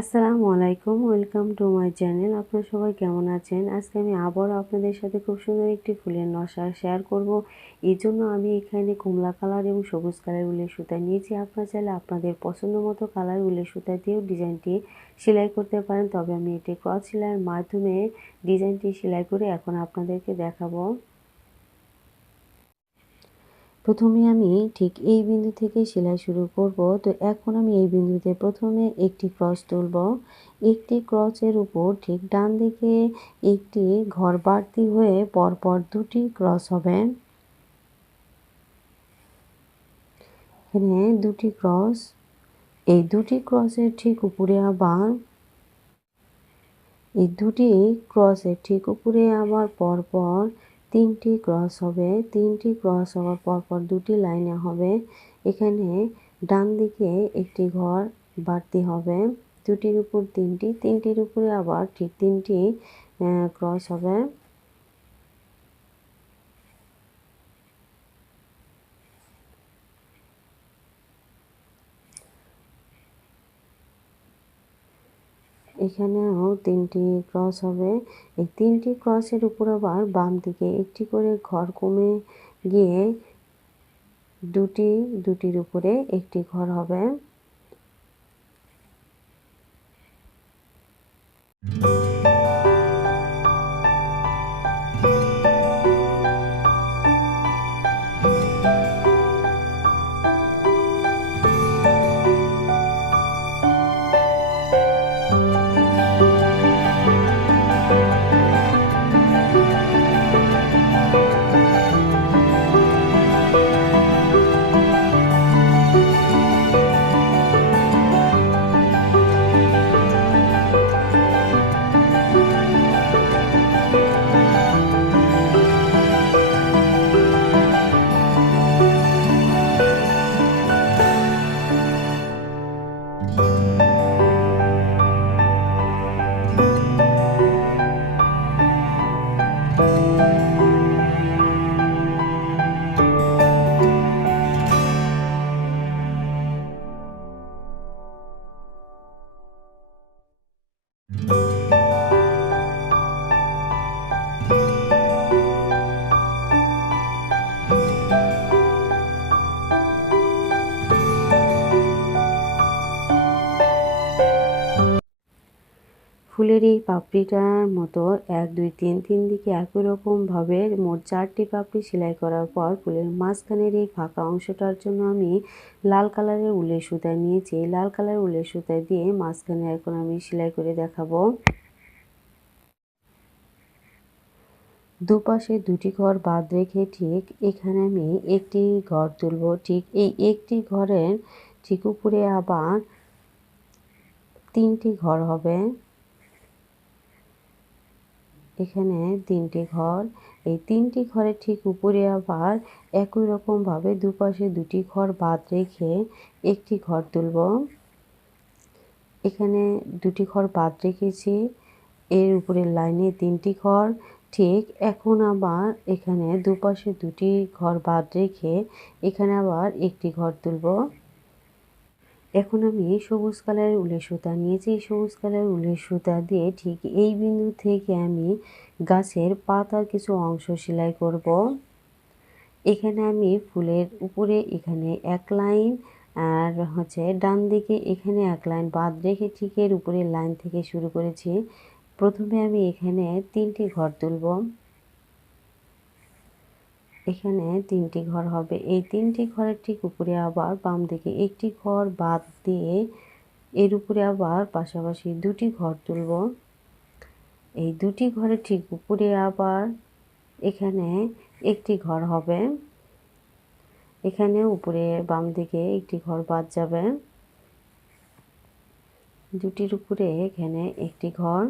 আসসালামু আলাইকুম, welcome to my channel. আপনারা সবাই কেমন আছেন? আজকে আমি আবারও আপনাদের সাথে খুব সুন্দর একটি ফুলের নশা শেয়ার করব। এই জন্য আমি এখানে কমলা কালার এবং সবুজ কালার উলের সুতা নিয়েছি। আপনারা চাইলে আপনাদের পছন্দ মতো কালার উলের সুতা দিয়েও ডিজাইনটি সেলাই করতে পারেন। তবে আমি এটি ক্রস সেলাইয়ের মাধ্যমে ডিজাইনটি সেলাই করে এখন আপনাদেরকে দেখাবো। প্রথমে আমি ঠিক এই বিন্দু থেকে সেলাই শুরু করব। তো এখন আমি এই বিন্দুতে প্রথমে একটি ক্রস তুলব। একটি ক্রসের উপর ঠিক ডান দিকে একটি ঘর বাড়তি হয়ে পরপর দুটি ক্রস হবে। এখানে দুটি ক্রস, এই দুটি ক্রসের ঠিক উপরে আবার, এই দুটি ক্রসের ঠিক উপরে আবার পরপর তিনটি ক্রস হবে। তিনটি ক্রস হওয়ার পরপর দুটি লাইনে হবে। এখানে ডান দিকে একটি ঘর বাড়তি হবে। দুটির উপর তিনটি, তিনটির উপরে আবার ঠিক তিনটি ক্রস হবে। এখানেও তিনটি ক্রস হবে। এই তিনটি ক্রসের উপর আবার বাম দিকে একটি করে ঘর কমে গিয়ে দুটি, দুটির উপরে একটি ঘর হবে। ফুলের এই পাপড়িটার মতো এক, দুই, তিন তিন দিকে একই রকমভাবে মোট চারটি পাপড়ি সেলাই করার পর ফুলের মাঝখানের এই ফাঁকা অংশটার জন্য আমি লাল কালারের উলের সুতা নিয়েছি। লাল কালারের উলের সুতা দিয়ে মাঝখানে এখন আমি সেলাই করে দেখাবো। দুপাশে দুটি ঘর বাদ রেখে ঠিক এখানে আমি একটি ঘর তুলব। ঠিক এই একটি ঘরের ঠিক উপরে আবার তিনটি ঘর হবে। এখানে তিনটি ঘর। এই তিনটি ঘরের ঠিক উপরে আবার একই রকমভাবে দুপাশে দুটি ঘর বাদ রেখে একটি ঘর তুলব। এখানে দুটি ঘর বাদ রেখেছি। এর উপরে লাইনে তিনটি ঘর। ঠিক এখন আবার এখানে দুপাশে দুটি ঘর বাদ রেখে এখানে আবার একটি ঘর তুলব। এখন আমি এই সবুজ কালারের উলের সুতা নিয়েছি। এই সবুজ কালারের উলের সুতা দিয়ে ঠিক এই বিন্দু থেকে আমি গাছের পাতার কিছু অংশ সেলাই করব। এখানে আমি ফুলের উপরে এখানে এক লাইন আর হচ্ছে ডান দিকে এখানে এক লাইন, বাদ রেখে ঠিক এর উপরে লাইন থেকে শুরু করেছি। প্রথমে আমি এখানে তিনটি ঘর তুলব। এখানে তিনটি ঘর হবে। এই তিনটি ঘরের ঠিক উপরে আবার বাম দিকে একটি ঘর বাদ দিয়ে এর উপরে আবার পাশাপাশি দুটি ঘর তুলব। এই দুটি ঘরের ঠিক উপরে আবার এখানে একটি ঘর হবে। এখানে উপরে বাম দিকে একটি ঘর বাদ যাবে। দুটির উপরে এখানে একটি ঘর।